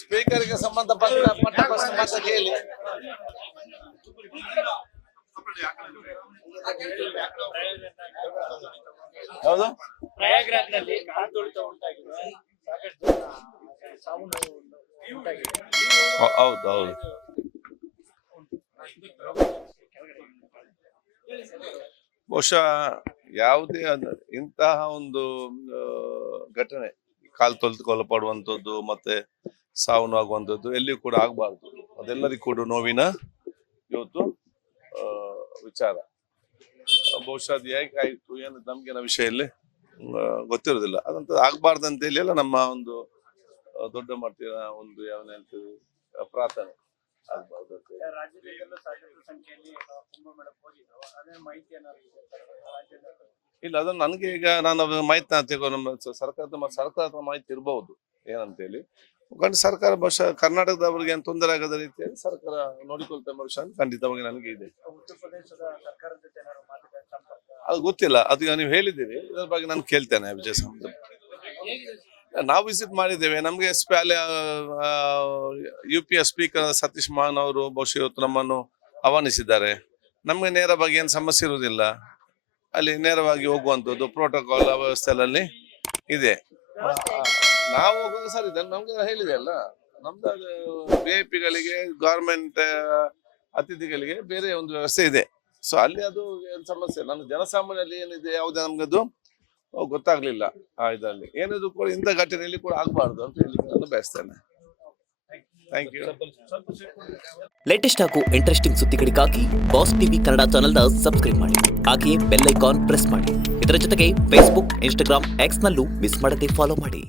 ಸ್ಪೀಕರ್ಗೆ ಸಂಬಂಧಪಟ್ಟ ಪ್ರಶ್ನೆ ಮಾತ್ರ ಕೇಳಿ. ಹೌದು, ಪ್ರಯಾಗ್ರಾಜ್ನಲ್ಲಿ ಕಾಲ್ತುಳಿತ ಉಂಟಾಗಿದೆ, ಸಾಕಷ್ಟು ಸಾವು ನೋವು ಉಂಟಾಗಿದೆ. ಹೌದು ಹೌದು. ಬಹುಶಃ ಯಾವುದೇ ಇಂತಹ ಒಂದು ಘಟನೆ ಕಾಲು ತೊಳೆದುಕೊಳ್ಳಲ್ಪಡುವಂಥದ್ದು ಮತ್ತೆ ಸಾವು ನೋವಾಗುವಂಥದ್ದು ಎಲ್ಲಿಯೂ ಕೂಡ ಆಗಬಾರ್ದು. ಅದೆಲ್ಲರಿಗೂ ಕೂಡ ನೋವಿನ ಇವತ್ತು ವಿಚಾರ. ಬಹುಶಃ ಅದು ಹೇಗೆ ಆಯಿತು ಏನು ನಮ್ಗೆ ವಿಷಯಲ್ಲಿ ಗೊತ್ತಿರೋದಿಲ್ಲ. ಅದಂತ ಆಗ್ಬಾರ್ದು ಅಂತ ಹೇಳಿ ಎಲ್ಲ ನಮ್ಮ ಒಂದು ದೊಡ್ಡ ಮಟ್ಟಿನ ಒಂದು ಯಾವ ಹೇಳ್ತೀವಿ ಪ್ರಾರ್ಥನೆ ಆಗ್ಬಾರ್ದು ಅಂತ. ಇಲ್ಲ, ಅದನ್ನು ನನಗೆ ಈಗ ನಾನು ಮಾಹಿತಿ ನಮ್ಮ ಸರ್ಕಾರದ ಮಾಹಿತಿ ಇರಬಹುದು ಏನಂತೇಳಿ. ಸರ್ಕಾರ ಬಹುಶಃ ಕರ್ನಾಟಕದವರಿಗೆ ಏನು ತೊಂದರೆ ಆಗದ ರೀತಿಯಲ್ಲಿ ಸರ್ಕಾರ ನೋಡಿಕೊಳ್ತಾ ಬಹುಶಃ ಖಂಡಿತವಾಗಿ ನನಗೆ ಇದೆ. ಅದು ಗೊತ್ತಿಲ್ಲ, ಅದು ಈಗ ನೀವು ಹೇಳಿದ್ದೀರಿ, ಇದರ ಬಗ್ಗೆ ನಾನು ಕೇಳ್ತೇನೆ. ವಿಜಯ ಸಾಮಂತ್ ನಾವು ವಿಸಿಟ್ ಮಾಡಿದ್ದೇವೆ. ನಮ್ಗೆ ಅಲ್ಲಿ UPS ಸ್ಪೀಕರ್ ಸತೀಶ್ ಮಹಾನ್ ಅವರು ಬಹುಶಃ ಇವತ್ತು ನಮ್ಮನ್ನು ಆಹ್ವಾನಿಸಿದ್ದಾರೆ. ನಮ್ಗೆ ನೇರವಾಗಿ ಏನು ಸಮಸ್ಯೆ ಇರುವುದಿಲ್ಲ, ಅಲ್ಲಿ ನೇರವಾಗಿ ಹೋಗುವಂಥದ್ದು ಪ್ರೋಟೋಕಾಲ್ ವ್ಯವಸ್ಥೆಯಲ್ಲಿ ಇದೆ. ನಾವು ಹೋಗುವಾಗ ಸರಿ ಇದೆ, ನಮ್ಗೆ ಹೇಳಿದೆ ಅಲ್ಲ, ನಮ್ದು VIP-ಗಳಿಗೆ ಗವರ್ಮೆಂಟ್ ಅತಿಥಿಗಳಿಗೆ ಬೇರೆ ಒಂದು ವ್ಯವಸ್ಥೆ ಇದೆ. ಸೊ ಅಲ್ಲಿ ಅದು ಏನು ಸಮಸ್ಯೆ, ನನ್ನ ಜನಸಾಮಾನ್ಯರಲ್ಲಿ ಏನಿದೆ ಯಾವುದೇ ನಮ್ಗದು ಗೊತ್ತಾಗ್ಲಿಲ್ಲ. ಇದರಲ್ಲಿ ಏನಿದು ಕೂಡ ಇಂಥ ಘಟನೆಯಲ್ಲಿ ಕೂಡ ಆಗ್ಬಾರ್ದು ಅಂತ ಹೇಳಿ ನಾನು ಬಯಸ್ತೇನೆ. Thank you. ಲೇಟೆಸ್ಟ್ ಹಾಗೂ ಇಂಟ್ರೆಸ್ಟಿಂಗ್ ಸುದ್ದಿಗಳಿಗಾಗಿ ಬಾಸ್ ಟಿವಿ ಕನ್ನಡ ಚಾನೆಲ್ನ ಸಬ್ಸ್ಕ್ರೈಬ್ ಮಾಡಿ, ಹಾಗೆಯೇ ಬೆಲ್ ಐಕಾನ್ ಪ್ರೆಸ್ ಮಾಡಿ. ಇದರ ಜೊತೆಗೆ ಫೇಸ್ಬುಕ್, ಇನ್ಸ್ಟಾಗ್ರಾಮ್, X ನಲ್ಲೂ ಮಿಸ್ ಮಾಡದೆ ಫಾಲೋ ಮಾಡಿ.